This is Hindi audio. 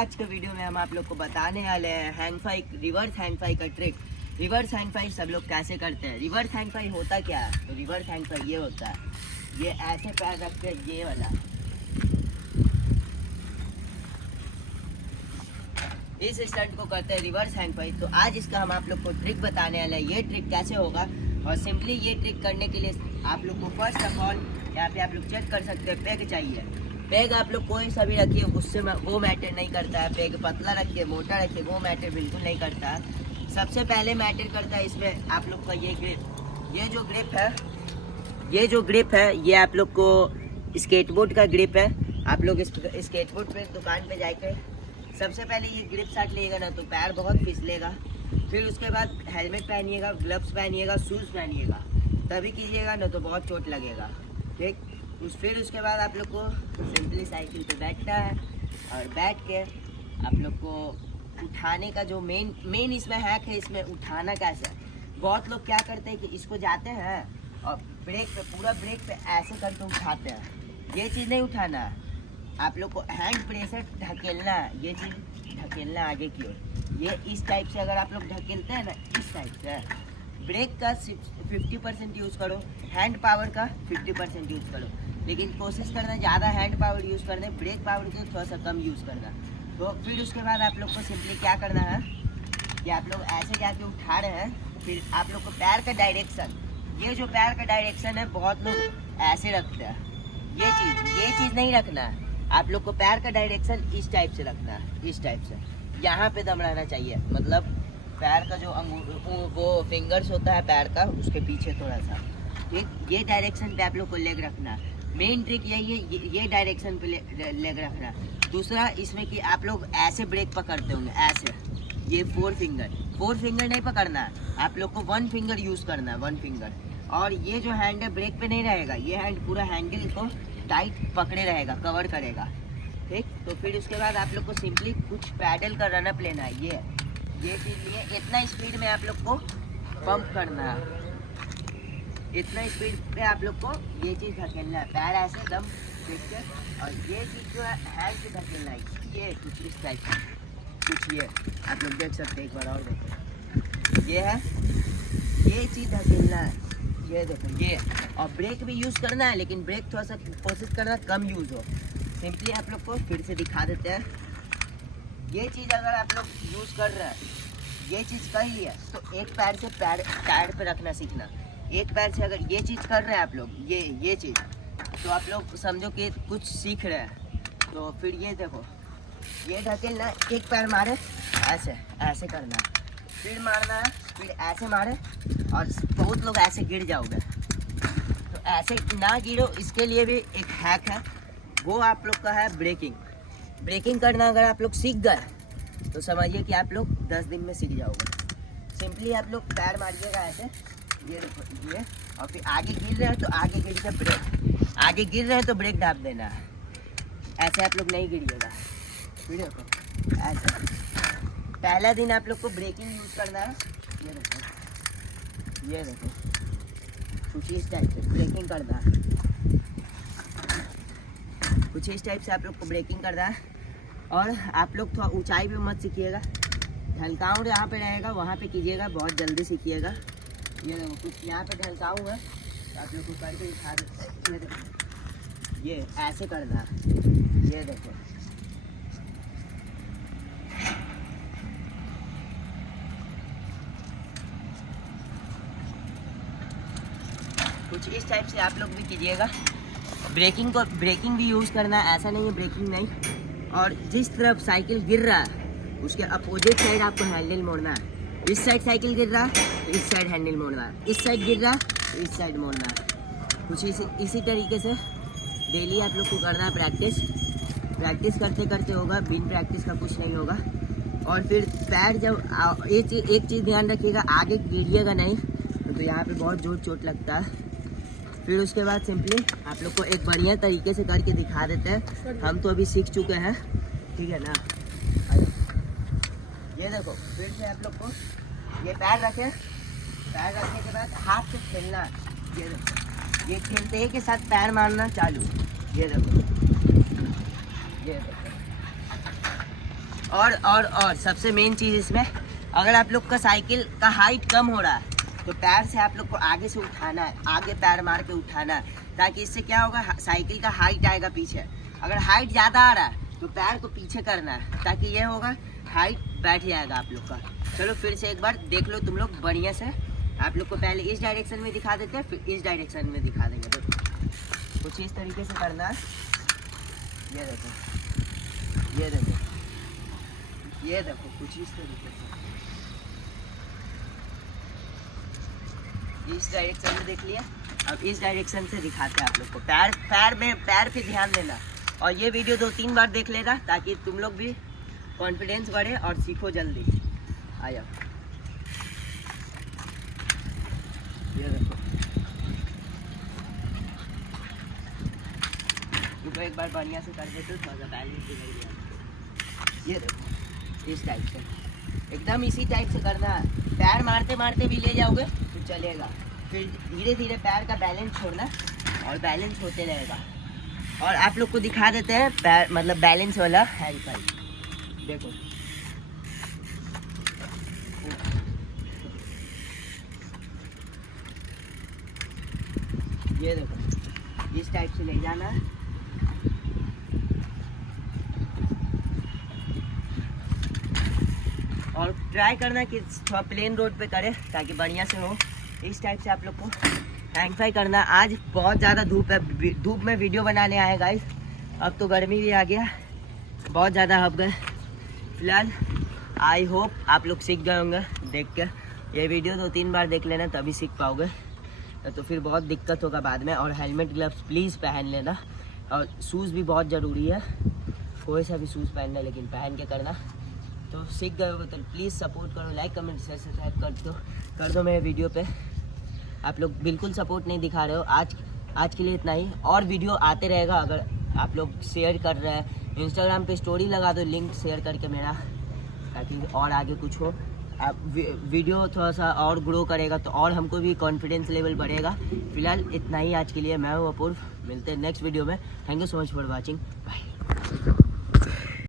आज के वीडियो में हम आप लोग को बताने वाले हैं हैंगफाई, रिवर्स हैंगफाई का ट्रिक। रिवर्स हैंगफाई सब लोग कैसे करते हैं। रिवर्स हैंगफाई होता क्या है? तो रिवर्स हैंगफाई ये होता है, ये ऐसे पैर रखते हैं, ये वाला, इस स्टंट को करते हैं रिवर्स हैंगफाई। तो आज इसका हम आप लोग को ट्रिक बताने वाले हैं, ये ट्रिक कैसे होगा। और सिंपली ये ट्रिक करने के लिए आप लोग को फर्स्ट ऑफ ऑल यहाँ पे आप लोग चेक कर सकते हैं, पेग चाहिए। पेग आप लोग कोई सा भी रखिए, उससे वो मैटर नहीं करता है। पेग पतला रखिए, मोटा रखिए, वो मैटर बिल्कुल नहीं करता है। सबसे पहले मैटर करता है इसमें आप लोग का ये ग्रिप। ये जो ग्रिप है ये आप लोग को स्केटबोर्ड का ग्रिप है। आप लोग इस स्केटबोर्ड पे दुकान पे जाके सबसे पहले ये ग्रिप सेट लेगा ना, तो पैर बहुत फिसलेगा। फिर उसके बाद हेलमेट पहनिएगा, ग्लव्स पहनिएगा, शूज़ पहनिएगा, तभी कीजिएगा ना तो बहुत चोट लगेगा। ठीक, फिर उसके बाद आप लोग को सिंपली साइकिल पे बैठना है और बैठ के आप लोग को उठाने का जो मेन इसमें हैक है, इसमें उठाना कैसे है। बहुत लोग क्या करते हैं कि इसको जाते हैं और पूरा ब्रेक पे ऐसे करके उठाते हैं। ये चीज़ नहीं उठाना है, आप लोग को हैंड प्रेशर ढकेलना है। ये चीज़ ढकेलना आगे की ओर, ये इस टाइप से अगर आप लोग ढकेलते हैं ना, इस टाइप से ब्रेक का 50% यूज़ करो, हैंड पावर का 50% यूज़ करो। लेकिन कोशिश करना ज़्यादा हैंड पावर यूज़ करना, ब्रेक पावर को थोड़ा सा कम यूज़ करना। तो फिर उसके बाद आप लोग को सिंपली क्या करना है कि आप लोग ऐसे जाके उठा रहे हैं। फिर आप लोग को पैर का डायरेक्शन, ये जो पैर का डायरेक्शन है, बहुत लोग ऐसे रखते हैं। ये चीज़ नहीं रखना है। आप लोग को पैर का डायरेक्शन इस टाइप से रखना है, इस टाइप से। यहाँ पे दम रहना चाहिए, मतलब पैर का जो वो फिंगर्स होता है पैर का, उसके पीछे थोड़ा सा। ठीक, ये डायरेक्शन पे आप लोग को लेग रखना। मेन ट्रिक यही है, ये डायरेक्शन पे लेग रखना। दूसरा इसमें कि आप लोग ऐसे ब्रेक पकड़ते होंगे, ऐसे। ये फोर फिंगर नहीं पकड़ना है, आप लोग को 1 फिंगर यूज़ करना है, 1 फिंगर। और ये जो हैंड है ब्रेक पे नहीं रहेगा, ये हैंड पूरा हैंडल को टाइट पकड़े रहेगा, कवर करेगा। ठीक, तो फिर उसके बाद आप लोग को सिंपली कुछ पैडल का रनअप लेना है। ये चीज़ लिए इतना स्पीड में आप लोग को पंप करना है, इतना स्पीड पे आप लोग को ये चीज़ धकेलना है, पैर ऐसे दम देख के। और ये चीज़ जो है हैंड से धकेलना है, ये कुछ इस टाइप का, कुछ ये आप लोग देख सकते हैं। एक बार और देखो, ये है, ये चीज़ धकेलना है, ये देखो ये। और ब्रेक भी यूज़ करना है, लेकिन ब्रेक थोड़ा सा कोशिश करना कम यूज़ हो। सिंपली आप लोग को फिर से दिखा देते हैं। ये चीज़ अगर आप लोग यूज़ कर रहे हैं, ये चीज़ कर लिया, तो एक पैर से पैर पे रखना सीखना। एक पैर से अगर ये चीज़ कर रहे हैं आप लोग, ये चीज़, तो आप लोग समझो कि कुछ सीख रहे हैं। तो फिर ये देखो, ये ढकेलना, एक पैर मारे, ऐसे करना, फिर मारना है, फिर ऐसे मारे। और बहुत लोग ऐसे गिर जाओगे, तो ऐसे ना गिरो, इसके लिए भी एक हैक है, वो आप लोग का है ब्रेकिंग करना। अगर आप लोग सीख गए तो समझिए कि आप लोग 10 दिन में सीख जाओगे। सिंपली आप लोग पैर मारिएगा ऐसे, ये देखो ये। और फिर आगे गिर रहे हैं तो आगे गिर के ब्रेक, आगे गिर रहे हैं तो ब्रेक दाब देना है। ऐसे आप लोग नहीं गिरिएगा। फिर देखो ऐसे, पहला दिन आप लोग को ब्रेकिंग यूज़ करना है। ये देखो कुछ इस टाइप से ब्रेकिंग करना है, कुछ इस टाइप से आप लोग को ब्रेकिंग करना है। और आप लोग थोड़ा ऊंचाई पे मत सीखिएगा, ढलकाऊ यहाँ पे रहेगा वहाँ पे कीजिएगा, बहुत जल्दी सीखिएगा। ये देखो कुछ यहाँ पे ढलकाऊ है, तो आप लोग को करके दिखा देते हैं। ये ऐसे करना है, ये देखो कुछ इस टाइप से आप लोग भी कीजिएगा। ब्रेकिंग भी यूज़ करना है, ऐसा नहीं है ब्रेकिंग नहीं। और जिस तरफ साइकिल गिर रहा है उसके अपोजिट साइड आपको हैंडल मोड़ना है। इस साइड साइकिल गिर रहा है तो इस साइड हैंडल मोड़ना है, इस साइड गिर रहा है तो इस साइड मोड़ना है। कुछ इसी तरीके से डेली आप लोग को करना है प्रैक्टिस करते करते होगा, बिन प्रैक्टिस का कुछ नहीं होगा। और फिर पैर जब एक चीज़ ध्यान रखिएगा, आगे गिरिएगा नहीं तो यहाँ पे बहुत जोर चोट लगता है। फिर उसके बाद सिंपली आप लोग को एक बढ़िया तरीके से करके दिखा देते हैं। हम तो अभी सीख चुके हैं, ठीक है ना। ये देखो फिर से आप लोग को ये पैर रखने के बाद हाथ से खेलना। ये देखो, ये खेलते ही के साथ पैर मारना चालू। ये देखो और सबसे मेन चीज़ इसमें, अगर आप लोग का साइकिल का हाइट कम हो रहा है तो पैर से आप लोग को आगे से उठाना है, आगे पैर मार के उठाना है, ताकि इससे क्या होगा, साइकिल का हाइट आएगा पीछे। अगर हाइट ज़्यादा आ रहा है तो पैर को पीछे करना है, ताकि ये होगा हाइट बैठ जाएगा आप लोग का। चलो फिर से एक बार देख लो तुम लोग बढ़िया से। आप लोग को पहले इस डायरेक्शन में दिखा देते हैं, फिर इस डायरेक्शन में दिखा देंगे। तो कुछ इस तरीके से करना है। ये देखो, ये देखो, ये देखो, कुछ इस तरीके से। इस डायरेक्शन में देख लिया, अब इस डायरेक्शन से दिखाते हैं आप लोग को। पैर पे ध्यान देना। और ये वीडियो 2-3 बार देख लेना, ताकि तुम लोग भी कॉन्फिडेंस बढ़े और सीखो जल्दी। आ जाओ, ये देखो, रुको एक बार बढ़िया से कर देते, थोड़ा सा बैलेंस बिगड़ गया। ये देखो, इस टाइप से, एकदम इसी टाइप से करना है। पैर मारते मारते भी ले जाओगे तो चलेगा। फिर धीरे धीरे पैर का बैलेंस छोड़ना और बैलेंस होते रहेगा। और आप लोग को दिखा देते हैं पैर मतलब बैलेंस वाला हैंड पाइप। देखो, ये देखो, इस टाइप से ले जाना है। और ट्राई करना कि थोड़ा प्लेन रोड पे करें, ताकि बढ़िया से हो। इस टाइप से आप लोग को हैंग फ्राई करना। आज बहुत ज़्यादा धूप है, धूप में वीडियो बनाने आए गाइस। अब तो गर्मी भी आ गया, बहुत ज़्यादा हब गए। फिलहाल आई होप आप लोग सीख गए होंगे देख के। ये वीडियो 2-3 बार देख लेना, तभी सीख पाओगे, तो फिर बहुत दिक्कत होगा बाद में। और हेलमेट ग्लव्स प्लीज़ पहन लेना। और शूज़ भी बहुत ज़रूरी है, कोई सा भी शूज़ पहनना, लेकिन पहन के करना। तो सीख गए हो तो प्लीज़ सपोर्ट करो, लाइक कमेंट शेयर सब्सक्राइब कर दो मेरे वीडियो पे। आप लोग बिल्कुल सपोर्ट नहीं दिखा रहे हो। आज के लिए इतना ही, और वीडियो आते रहेगा। अगर आप लोग शेयर कर रहे हैं, इंस्टाग्राम पे स्टोरी लगा दो लिंक शेयर करके मेरा, ताकि और आगे कुछ हो। आप वीडियो थोड़ा सा और ग्रो करेगा तो और हमको भी कॉन्फिडेंस लेवल बढ़ेगा। फिलहाल इतना ही आज के लिए। मैं हूँ अपूर्व, मिलते हैं नेक्स्ट वीडियो में। Thank you so much for watching, bye.